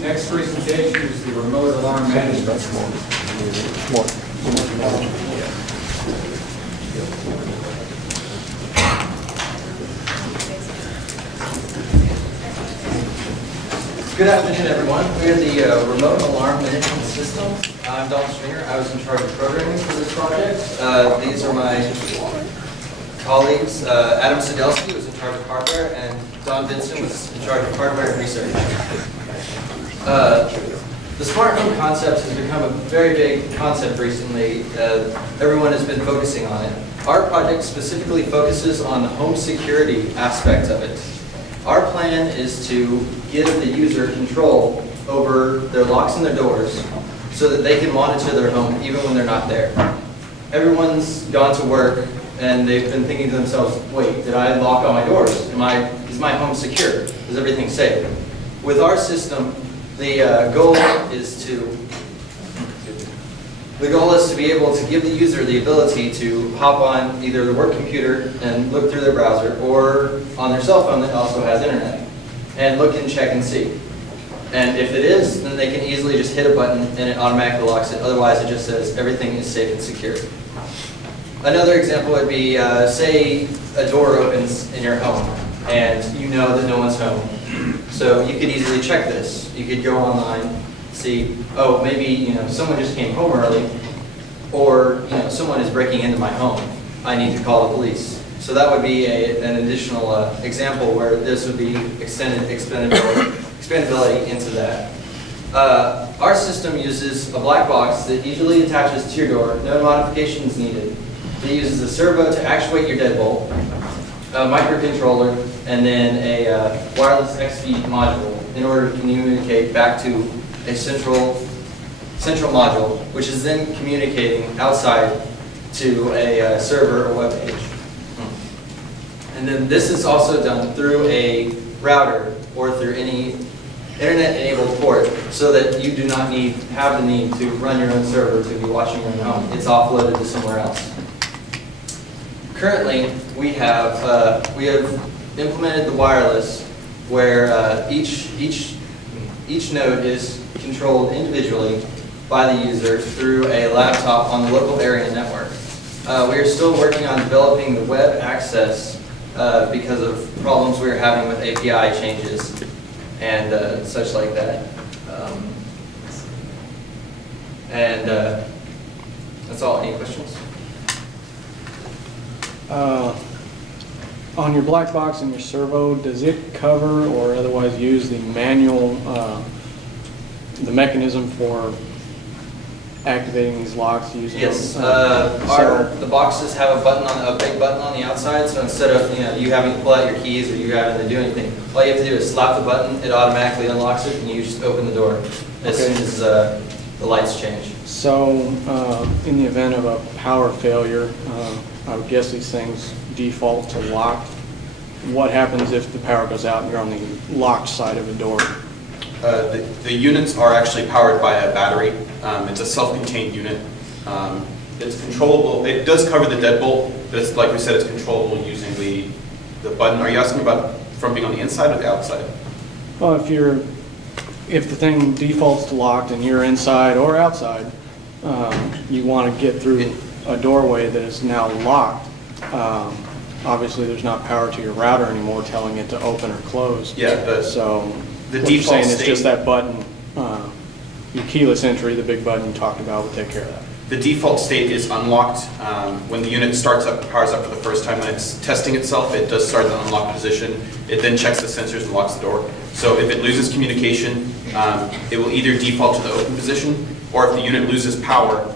Next presentation is the remote alarm management. Good afternoon, everyone. We're the remote alarm management system. I'm Don Stringer. I was in charge of programming for this project. These are my colleagues. Adam Sadelsky was in charge of hardware, and Don Vinson was in charge of hardware and research. The smart home concept has become a very big concept recently. Everyone has been focusing on it. Our project specifically focuses on the home security aspect of it. Our plan is to give the user control over their locks and their doors so that they can monitor their home even when they're not there. Everyone's gone to work and they've been thinking to themselves, wait, did I lock all my doors? Is my home secure? Is everything safe? With our system, the goal is to be able to give the user the ability to hop on either the work computer and look through their browser, or on their cell phone that also has internet, and look and check and see. And if it is, then they can easily just hit a button and it automatically locks it. Otherwise, it just says everything is safe and secure. Another example would be, say a door opens in your home and you know that no one's home. So you could easily check this. You could go online, see, oh, maybe someone just came home early, or someone is breaking into my home. I need to call the police. So that would be an additional example where this would be expandability into that. Our system uses a black box that easily attaches to your door, no modifications needed. It uses a servo to actuate your deadbolt, a microcontroller, and then a wireless XP module in order to communicate back to a central module, which is then communicating outside to a server or web page. And then this is also done through a router or through any internet-enabled port, so that you do not have the need to run your own server to be watching your own home. It's offloaded to somewhere else. Currently, we have implemented the wireless, where each node is controlled individually by the user through a laptop on the local area network. We are still working on developing the web access because of problems we are having with API changes and such like that. That's all. Any questions? On your black box and your servo, does it cover or otherwise use the manual, the mechanism for activating these locks using? Yes. The boxes have a big button on the outside. So instead of you having to pull out your keys or you having to do anything, all you have to do is slap the button. It automatically unlocks it, and you just open the door as soon as the lights change. So in the event of a power failure, I would guess these things default to locked. What happens if the power goes out and you're on the locked side of a door? The units are actually powered by a battery. It's a self-contained unit. It's controllable. It does cover the deadbolt, but it's, like we said, it's controllable using the button. Are you asking about from being on the inside or the outside? Well, if the thing defaults to locked and you're inside or outside, you want to get through a doorway that is now locked. Obviously, there's not power to your router anymore telling it to open or close. Yeah. So the what you're default saying state, is just that button, your keyless entry, the big button you talked about, will take care of that. the default state is unlocked. When the unit starts up, powers up for the first time, when it's testing itself, it does start in the unlocked position. It then checks the sensors and locks the door. So if it loses communication, it will either default to the open position, or if the unit loses power,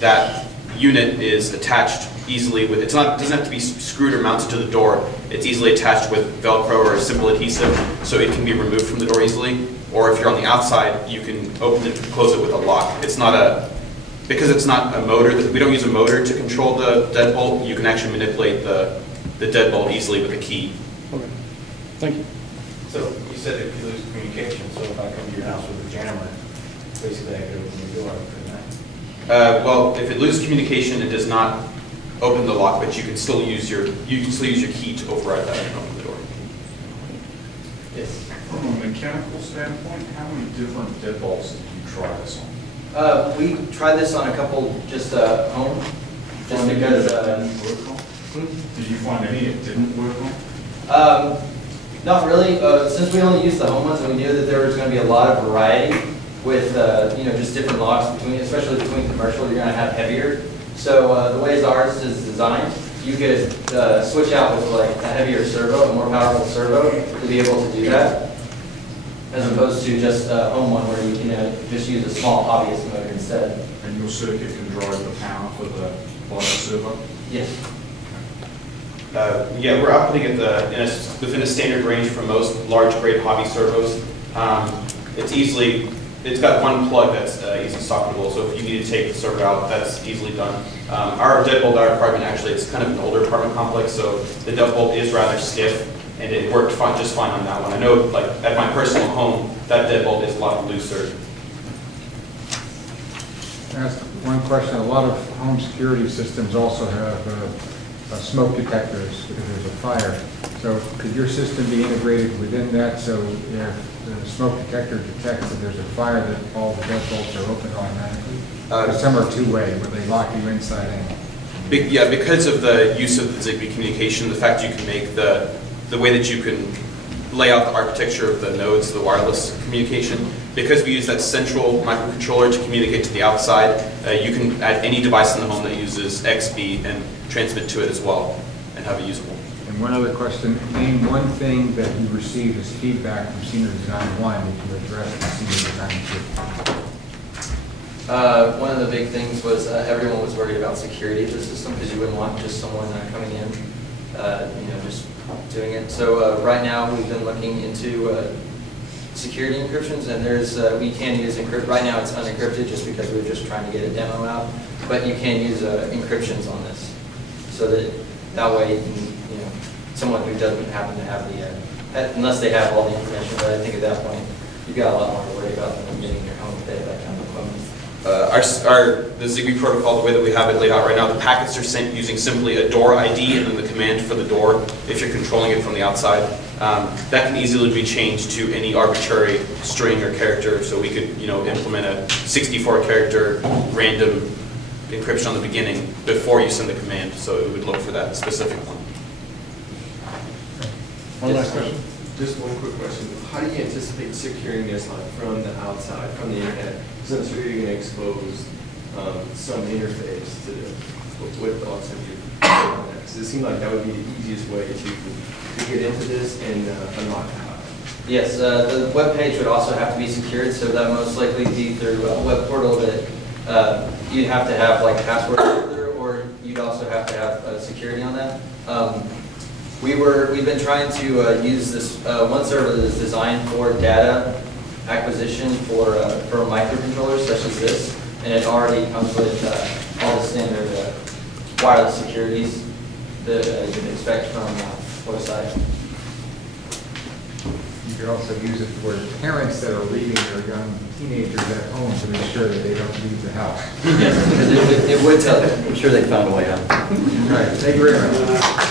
that unit is attached easily with, it doesn't have to be screwed or mounted to the door. It's easily attached with Velcro or a simple adhesive, so it can be removed from the door easily. Or if you're on the outside, you can open it and close it with a lock. It's not because it's not a motor, we don't use a motor to control the deadbolt, you can actually manipulate the deadbolt easily with a key. Okay, thank you. So you said if you lose communication, so if I come to your house with a jammer, basically I could open the door, couldn't I? Well, if it loses communication, it does not open the lock, but you can still use your key to override that and open the door. Yes. From a mechanical standpoint, how many different deadbolts did you try this on? We tried this on a couple just home, just Find any because. that didn't work on? Did you find any it didn't work on? Not really. Since we only used the home ones, and we knew that there was going to be a lot of variety with just different locks between, especially between commercial, you're going to have heavier. So the way ours is designed, you could switch out with like a heavier servo, a more powerful servo, to be able to do that, as opposed to just a home one where you just use a small hobbyist motor instead. And your circuit can drive the power for the body servo? Yes. Yeah, we're operating at within a standard range for most large grade hobby servos. It's got one plug that's easy socketable, so if you need to take the servo out, that's easily done. Our deadbolt, our apartment, actually, it's kind of an older apartment complex, so the deadbolt is rather stiff, and it worked just fine on that one. I know, like, at my personal home, that deadbolt is a lot looser. Ask one question. A lot of home security systems also have smoke detectors if there's a fire. So could your system be integrated within that, so if the smoke detector detects that there's a fire, that all the deadbolts are open automatically? Or some are two-way, where they lock you inside in? Yeah, because of the use of the Zigbee communication, the fact you can make the way that you can lay out the architecture of the nodes, the wireless communication, because we use that central microcontroller to communicate to the outside, you can add any device in the home that uses XB and transmit to it as well and have it usable. And one other question, name one thing that you received as feedback from Senior Design 1 that you addressed in Senior Design 2. One of the big things was everyone was worried about security of the system, because you wouldn't want just someone coming in, just doing it. So right now we've been looking into security encryptions, and we can use right now it's unencrypted just because we were just trying to get a demo out, but you can use encryptions on this, so that way you can, someone who doesn't happen to have unless they have all the information, but I think at that point you've got a lot more to worry about than getting your home if they have that kind of equipment. The Zigbee protocol, the way that we have it laid out right now, the packets are sent using simply a door ID and then the command for the door if you're controlling it from the outside. That can easily be changed to any arbitrary string or character, so we could implement a 64-character random encryption on the beginning before you send the command, so it would look for that specific one. One last question. Just one quick question. How do you anticipate securing this from the outside, from the internet? Since you're going to expose some interface to with also your does it seem like that would be the easiest way to get into this and unlock the house? Yes, the web page would also have to be secured, so that most likely be through a web portal that you'd have to have like a password holder, or you'd also have to have security on that. We've been trying to use this one server that is designed for data acquisition for microcontrollers such as this, and it already comes with all the standard wireless securities that you can expect from oversight. You could also use it for parents that are leaving their young teenagers at home to make sure that they don't leave the house. Yes, because it would tell them. I'm sure they found a way out. All right, thank you very much.